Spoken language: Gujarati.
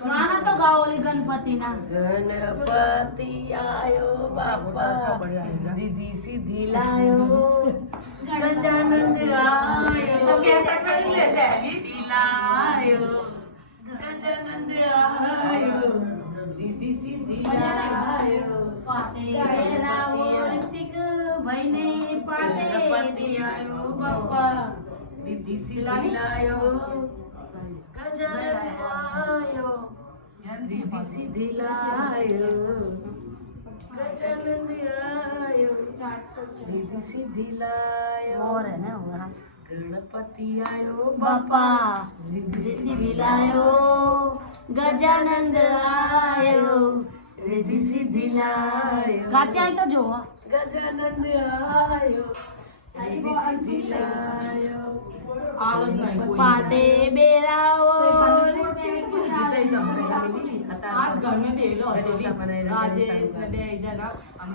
ગાના તો ગાઓ ઓલી ગણપતિના. ગણપતિ આયો બાપા રીધી સીધી લાયો ગજાનંદ આયો સીધી લાયો ગજાનંદ આયો રીધી સીધી લાયો પાટે બેરાવો રિતિક ભાઈને પાટે ગણપતિ આયો બાપા રીધી સીધી લાયો ગજાનંદ આયો રીધી સીધી લાયો ગજાનંદ આયો રીધી સીધી લાયો ઓર હે ને ઓર ગણપતિ આયો બાપા રીધી સીધી લાયો ગજાનંદ આયો રીધી સીધી લાયો ગાચા તો જો ગજાનંદ આયો રીધી સીધી લાયો પાટે બેરાવો आज घर में बेलो राजेश ने 2 जना हम